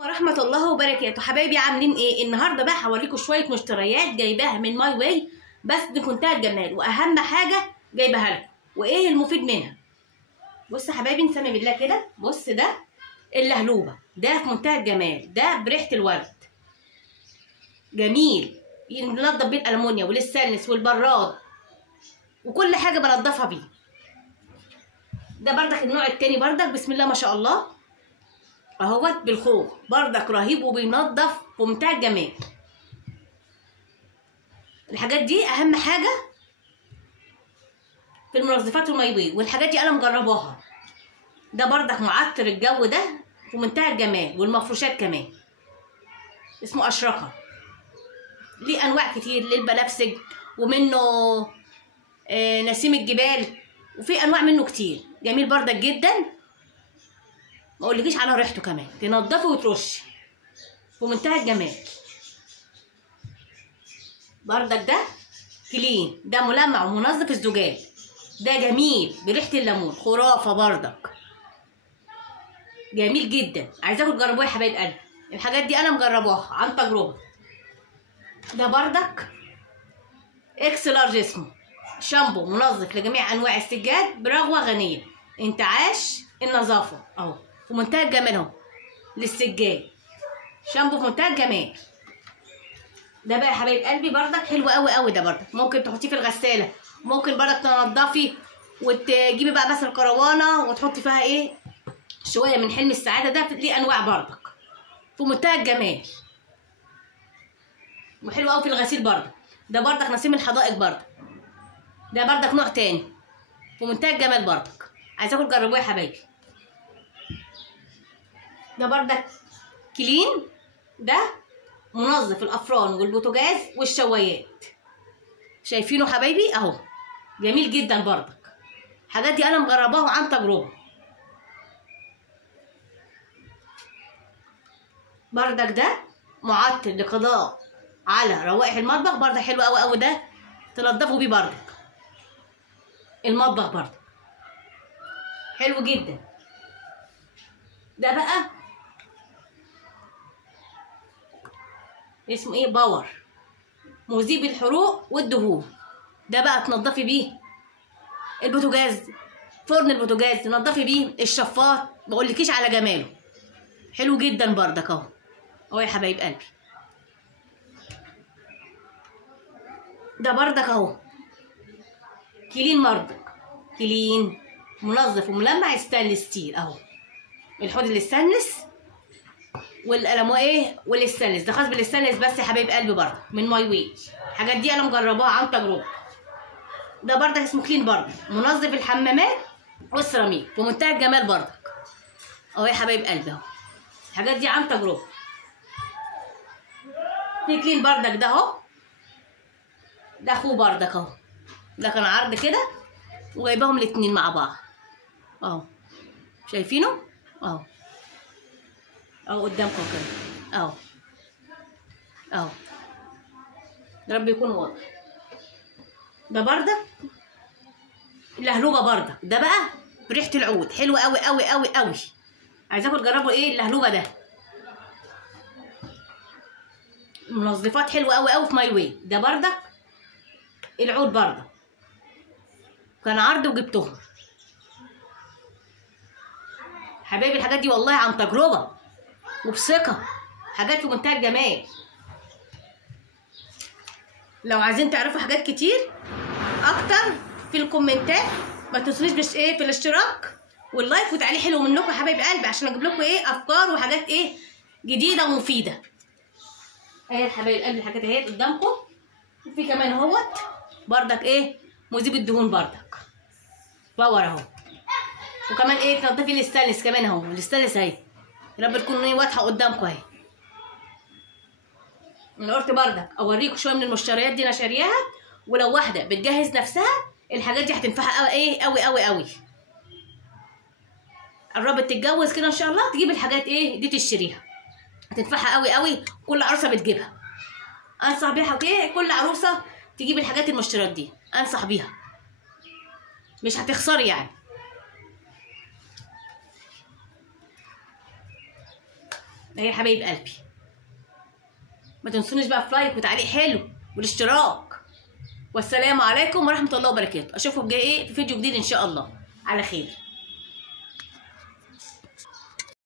ورحمة الله وبركاته. حبايبي عاملين ايه؟ النهارده بقى هوريكم شوية مشتريات جايباها من ماي واي، بس دي منتهى الجمال، واهم حاجة جايبها لكم وايه المفيد منها. بص يا حبايبي، نسمي بالله كده. بص ده اللهلوبة، ده في منتهى الجمال، ده بريحة الورد، جميل، ينضف بيه الألمونيا والستانلس والبراد وكل حاجة بنضفها بيه. ده بردك النوع التاني، بردك بسم الله ما شاء الله اهوت بالخوخ، بردك رهيب وبينضف ومنتهى الجمال. الحاجات دي اهم حاجه في المنظفات الميويه، والحاجات دي انا مجرباها. ده بردك معطر الجو، ده ومنتهى الجمال، والمفروشات كمان اسمه اشرقه، ليه انواع كتير، للبنفسج ومنه نسيم الجبال، وفي انواع منه كتير، جميل بردك جدا. ما اقولكيش على ريحته كمان، تنضفي وترشي ومنتهى الجمال. بردك ده كلين، ده ملمع ومنظف الزجاج، ده جميل بريحه الليمون، خرافه بردك، جميل جدا. عايزاكم تجربوها يا حبايب قلبي، الحاجات دي انا مجرباها عن تجربه. ده بردك اكس لارج، اسمه شامبو منظف لجميع انواع السجاد برغوه غنيه، انتعاش النظافه اهو، ومنتهى الجمال اهو للسجاد، شامبو في منتهى الجمال. ده بقى يا حبايب قلبي بردك حلو قوي قوي. ده بردك ممكن تحطيه في الغساله، ممكن بردك تنضفي وتجيبي بقى مثلا كروانه وتحطي فيها ايه شويه من حلم السعاده. ده ليه انواع بردك في منتهى الجمال، وحلو قوي في الغسيل بردك. ده بردك نسيم الحدائق بردك، ده بردك نوع تاني في منتهى الجمال بردك، عايزاكم تجربوه يا حبايبي. ده بردك كلين، ده منظف الافران والبوتاجاز والشوايات، شايفينه حبايبي اهو، جميل جدا بردك. الحاجات دي انا مجرباها عن تجربه. بردك ده معطر لقضاء على روائح المطبخ، بردك حلو قوي قوي، ده تنضفوا بيه بردك المطبخ، بردك حلو جدا. ده بقى اسمه ايه، باور، مذيب الحروق والدهون. ده بقى تنضفي بيه البوتاجاز، فرن البوتاجاز، تنضفي بيه الشفاط، ما اقولكيش على جماله، حلو جدا بردك اهو اهو يا حبايب قلبي. ده بردك اهو كلين بردك، كلين منظف وملمع ستانلس ستيل اهو، الحوض الستانلس والقلم ايه والستانلس، ده خاص بالستانلس بس يا حبايب قلبي بردك من ماي واي. الحاجات دي انا مجرباها عن تجربه. ده بردك اسمه كلين بردك، منظف الحمامات والسيراميك في منتهى الجمال بردك اهو يا حبايب قلبي اهو، الحاجات دي عن تجربه. في كلين بردك ده اهو، ده اخوه بردك اهو، ده كان عرض كده وجايباهم الاتنين مع بعض اهو، شايفينه اهو اهو قدامكم كده اهو اهو، يا رب يكون واضح. ده بردك اللهلوبه بردك، ده بقى بريحه العود، حلو قوي قوي قوي قوي، عايزاكم تجربوا ايه اللهلوبه ده. منظفات حلوه قوي قوي في ماي واي. ده بردك العود بردك كان عرض وجبتهم حبايبي. الحاجات دي والله عن تجربه وبثقه، حاجات في منتهى الجمال. لو عايزين تعرفوا حاجات كتير اكتر في الكومنتات، ما تنسونيش بس ايه في الاشتراك واللايك وتعليق حلو منكم يا حبايب قلبي، عشان اجيب لكم ايه افكار وحاجات ايه جديده ومفيده. اهي يا حبايب قلبي الحاجات اهي قدامكم، وفي كمان اهوت بردك ايه مذيب الدهون بردك باور اهو، وكمان ايه تنضفي الستانلس كمان اهو، الستانلس اهي، يا رب تكون ايه واضحه قدامكم اهي. انا قلت بردك اوريكم شويه من المشتريات دي انا شارياها، ولو واحده بتجهز نفسها الحاجات دي هتنفعها قوي ايه قوي قوي قوي. قربت تتجوز كده ان شاء الله تجيب الحاجات ايه دي تشتريها، هتنفعها قوي قوي، كل عروسه بتجيبها، انصح بيها ايه، كل عروسه تجيب الحاجات المشتريات دي انصح بيها، مش هتخسري يعني. اهي يا حبايب قلبي. ما تنسونيش بقى في لايك وتعليق حلو والاشتراك. والسلام عليكم ورحمه الله وبركاته. اشوفكم جاي ايه في فيديو جديد ان شاء الله على خير.